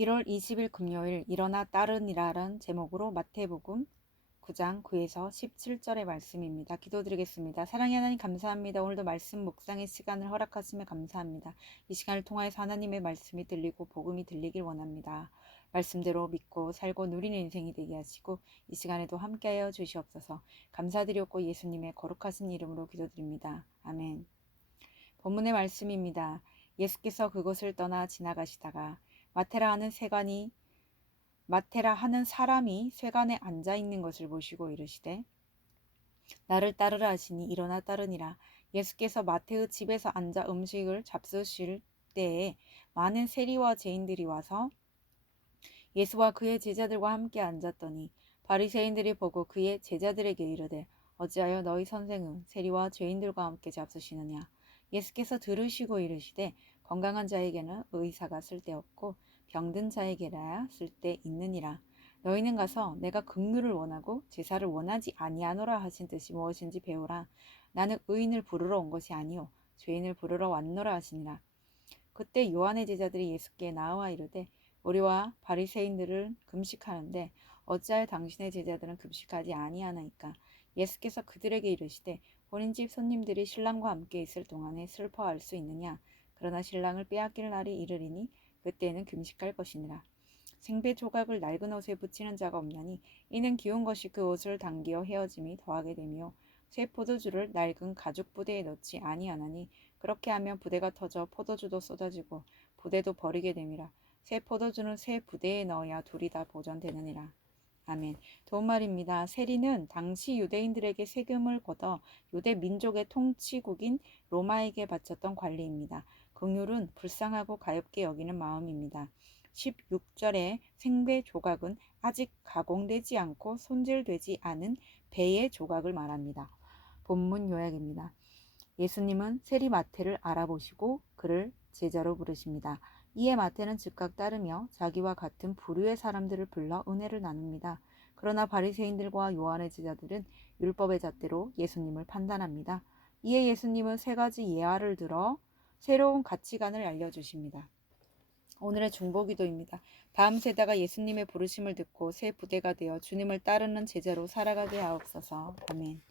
1월 20일 금요일 일어나 따르니라는 제목으로 마태복음 9장 9에서 17절의 말씀입니다. 기도드리겠습니다. 사랑의 하나님 감사합니다. 오늘도 말씀 묵상의 시간을 허락하시며 감사합니다. 이 시간을 통하여서 하나님의 말씀이 들리고 복음이 들리길 원합니다. 말씀대로 믿고 살고 누리는 인생이 되게 하시고 이 시간에도 함께하여 주시옵소서. 감사드렸고 예수님의 거룩하신 이름으로 기도드립니다. 아멘. 본문의 말씀입니다. 예수께서 그곳을 떠나 지나가시다가 마테라 하는 사람이 쇠관에 앉아 있는 것을 보시고 이르시되 나를 따르라 하시니 일어나 따르니라. 예수께서 마태의 집에서 앉아 음식을 잡수실 때에 많은 세리와 죄인들이 와서 예수와 그의 제자들과 함께 앉았더니 바리새인들이 보고 그의 제자들에게 이르되 어찌하여 너희 선생은 세리와 죄인들과 함께 잡수시느냐. 예수께서 들으시고 이르시되 건강한 자에게는 의사가 쓸데없고 병든 자에게라야 쓸데있느니라. 너희는 가서 내가 긍휼을 원하고 제사를 원하지 아니하노라 하신 뜻이 무엇인지 배우라. 나는 의인을 부르러 온 것이 아니요 죄인을 부르러 왔노라 하시니라. 그때 요한의 제자들이 예수께 나와 이르되 우리와 바리새인들은 금식하는데 어찌하여 당신의 제자들은 금식하지 아니하나이까. 예수께서 그들에게 이르시되 본인집 손님들이 신랑과 함께 있을 동안에 슬퍼할 수 있느냐. 그러나 신랑을 빼앗길 날이 이르리니 그때에는 금식할 것이니라. 생배 조각을 낡은 옷에 붙이는 자가 없나니 이는 기운 것이 그 옷을 당기어 헤어짐이 더하게 되며 새 포도주를 낡은 가죽 부대에 넣지 아니하나니 그렇게 하면 부대가 터져 포도주도 쏟아지고 부대도 버리게 됨이라. 새 포도주는 새 부대에 넣어야 둘이 다 보존되느니라. 아멘. 도움말입니다. 세리는 당시 유대인들에게 세금을 걷어 유대 민족의 통치국인 로마에게 바쳤던 관리입니다. 긍휼은 불쌍하고 가엾게 여기는 마음입니다. 16절의 생배 조각은 아직 가공되지 않고 손질되지 않은 배의 조각을 말합니다. 본문 요약입니다. 예수님은 세리 마태를 알아보시고 그를 제자로 부르십니다. 이에 마태는 즉각 따르며 자기와 같은 부류의 사람들을 불러 은혜를 나눕니다. 그러나 바리새인들과 요한의 제자들은 율법의 잣대로 예수님을 판단합니다. 이에 예수님은 세 가지 예화를 들어 새로운 가치관을 알려주십니다. 오늘의 중보기도입니다. 다음 세대가 예수님의 부르심을 듣고 새 부대가 되어 주님을 따르는 제자로 살아가게 하옵소서. 아멘.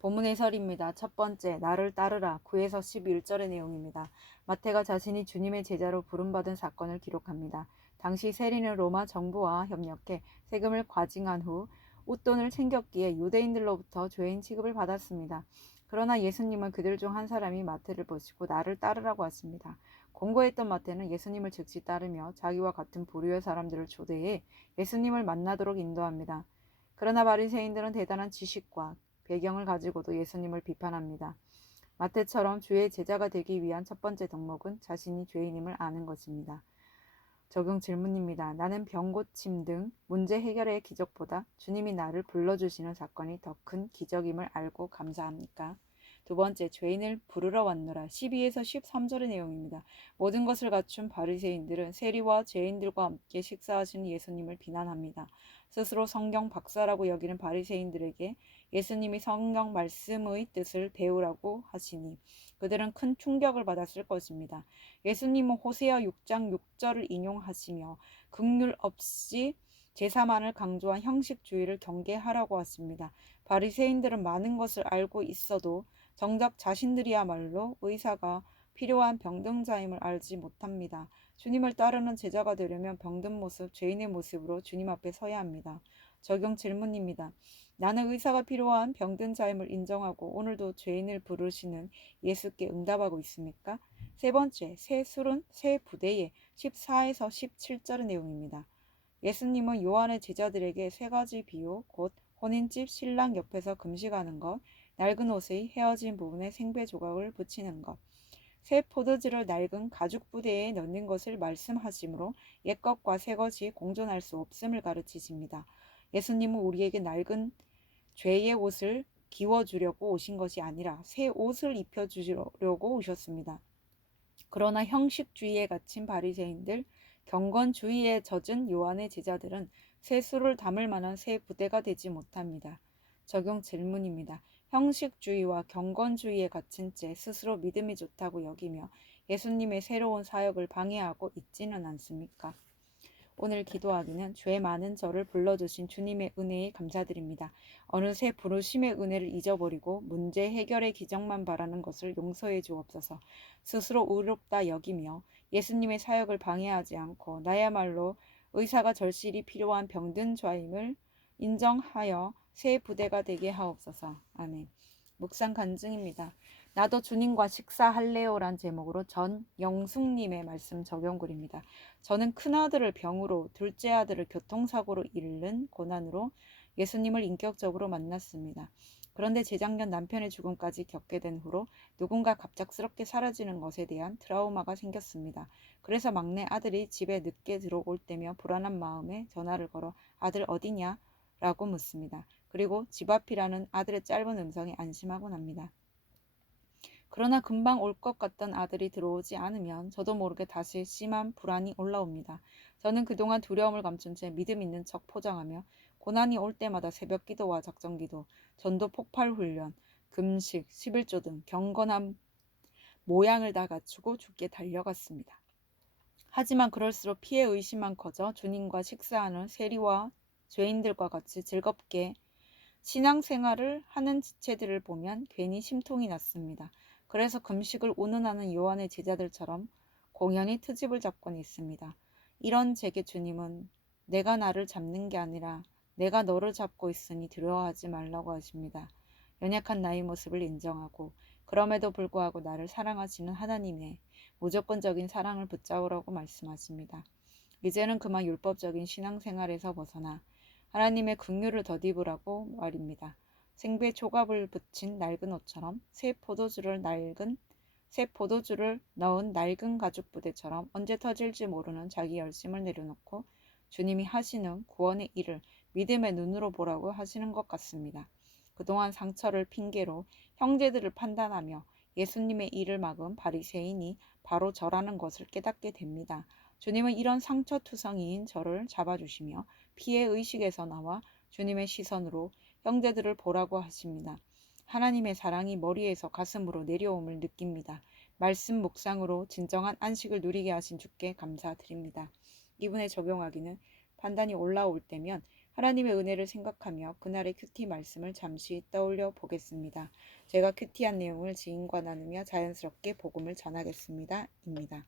본문 해설입니다. 첫 번째, 나를 따르라. 9에서 11절의 내용입니다. 마태가 자신이 주님의 제자로 부름받은 사건을 기록합니다. 당시 세리는 로마 정부와 협력해 세금을 과징한 후 웃돈을 챙겼기에 유대인들로부터 죄인 취급을 받았습니다. 그러나 예수님은 그들 중 한 사람이 마태를 보시고 나를 따르라고 하십니다. 공고했던 마태는 예수님을 즉시 따르며 자기와 같은 부류의 사람들을 초대해 예수님을 만나도록 인도합니다. 그러나 바리새인들은 대단한 지식과 배경을 가지고도 예수님을 비판합니다. 마태처럼 주의 제자가 되기 위한 첫 번째 덕목은 자신이 죄인임을 아는 것입니다. 적용 질문입니다. 나는 병 고침 등 문제 해결의 기적보다 주님이 나를 불러주시는 사건이 더 큰 기적임을 알고 감사합니까? 두 번째, 죄인을 부르러 왔노라. 12에서 13절의 내용입니다. 모든 것을 갖춘 바리새인들은 세리와 죄인들과 함께 식사하시는 예수님을 비난합니다. 스스로 성경 박사라고 여기는 바리새인들에게 예수님이 성경 말씀의 뜻을 배우라고 하시니 그들은 큰 충격을 받았을 것입니다. 예수님은 호세아 6장 6절을 인용하시며 긍휼 없이 제사만을 강조한 형식주의를 경계하라고 하십니다. 바리새인들은 많은 것을 알고 있어도 정작 자신들이야말로 의사가 필요한 병든 자임을 알지 못합니다. 주님을 따르는 제자가 되려면 병든 모습, 죄인의 모습으로 주님 앞에 서야 합니다. 적용 질문입니다. 나는 의사가 필요한 병든 자임을 인정하고 오늘도 죄인을 부르시는 예수께 응답하고 있습니까? 세 번째, 새 술은 새 부대의 14에서 17절의 내용입니다. 예수님은 요한의 제자들에게 세 가지 비유, 곧 혼인집 신랑 옆에서 금식하는 것, 낡은 옷의 헤어진 부분에 생배 조각을 붙이는 것, 새 포도주를 낡은 가죽 부대에 넣는 것을 말씀하시므로 옛것과 새것이 공존할 수 없음을 가르치십니다. 예수님은 우리에게 낡은 죄의 옷을 기워주려고 오신 것이 아니라 새 옷을 입혀주려고 오셨습니다. 그러나 형식주의에 갇힌 바리새인들, 경건주의에 젖은 요한의 제자들은 새 술을 담을 만한 새 부대가 되지 못합니다. 적용 질문입니다. 형식주의와 경건주의에 갇힌 채 스스로 믿음이 좋다고 여기며 예수님의 새로운 사역을 방해하고 있지는 않습니까? 오늘 기도하기는 죄 많은 저를 불러주신 주님의 은혜에 감사드립니다. 어느새 부르심의 은혜를 잊어버리고 문제 해결의 기적만 바라는 것을 용서해 주옵소서. 스스로 의롭다 여기며 예수님의 사역을 방해하지 않고 나야말로 의사가 절실히 필요한 병든 자임을 인정하여 새 부대가 되게 하옵소서. 아멘. 묵상 간증입니다. 나도 주님과 식사할래요란 제목으로 전영숙님의 말씀 적용글입니다. 저는 큰아들을 병으로, 둘째 아들을 교통사고로 잃는 고난으로 예수님을 인격적으로 만났습니다. 그런데 재작년 남편의 죽음까지 겪게 된 후로 누군가 갑작스럽게 사라지는 것에 대한 트라우마가 생겼습니다. 그래서 막내 아들이 집에 늦게 들어올 때며 불안한 마음에 전화를 걸어 아들 어디냐? 라고 묻습니다. 그리고 집 앞이라는 아들의 짧은 음성에 안심하곤 합니다. 그러나 금방 올 것 같던 아들이 들어오지 않으면 저도 모르게 다시 심한 불안이 올라옵니다. 저는 그동안 두려움을 감춘 채 믿음 있는 척 포장하며 고난이 올 때마다 새벽 기도와 작정 기도, 전도 폭발 훈련, 금식, 11조 등 경건한 모양을 다 갖추고 죽게 달려갔습니다. 하지만 그럴수록 피해 의심만 커져 주님과 식사하는 세리와 죄인들과 같이 즐겁게 신앙생활을 하는 지체들을 보면 괜히 심통이 났습니다. 그래서 금식을 운운하는 요한의 제자들처럼 공연히 트집을 잡곤 있습니다. 이런 제게 주님은 내가 나를 잡는 게 아니라 내가 너를 잡고 있으니 두려워하지 말라고 하십니다. 연약한 나의 모습을 인정하고 그럼에도 불구하고 나를 사랑하시는 하나님의 무조건적인 사랑을 붙잡으라고 말씀하십니다. 이제는 그만 율법적인 신앙생활에서 벗어나 하나님의 긍휼을 덧입으라고 말입니다. 생배 초갑을 붙인 낡은 옷처럼 새 포도주를 넣은 낡은 가죽 부대처럼 언제 터질지 모르는 자기 열심을 내려놓고 주님이 하시는 구원의 일을 믿음의 눈으로 보라고 하시는 것 같습니다. 그동안 상처를 핑계로 형제들을 판단하며 예수님의 일을 막은 바리새인이 바로 저라는 것을 깨닫게 됩니다. 주님은 이런 상처투성이인 저를 잡아주시며 피해 의식에서 나와 주님의 시선으로 형제들을 보라고 하십니다. 하나님의 사랑이 머리에서 가슴으로 내려옴을 느낍니다. 말씀 묵상으로 진정한 안식을 누리게 하신 주께 감사드립니다. 이분에 적용하기는 판단이 올라올 때면 하나님의 은혜를 생각하며 그날의 큐티 말씀을 잠시 떠올려 보겠습니다. 제가 큐티한 내용을 지인과 나누며 자연스럽게 복음을 전하겠습니다. 입니다.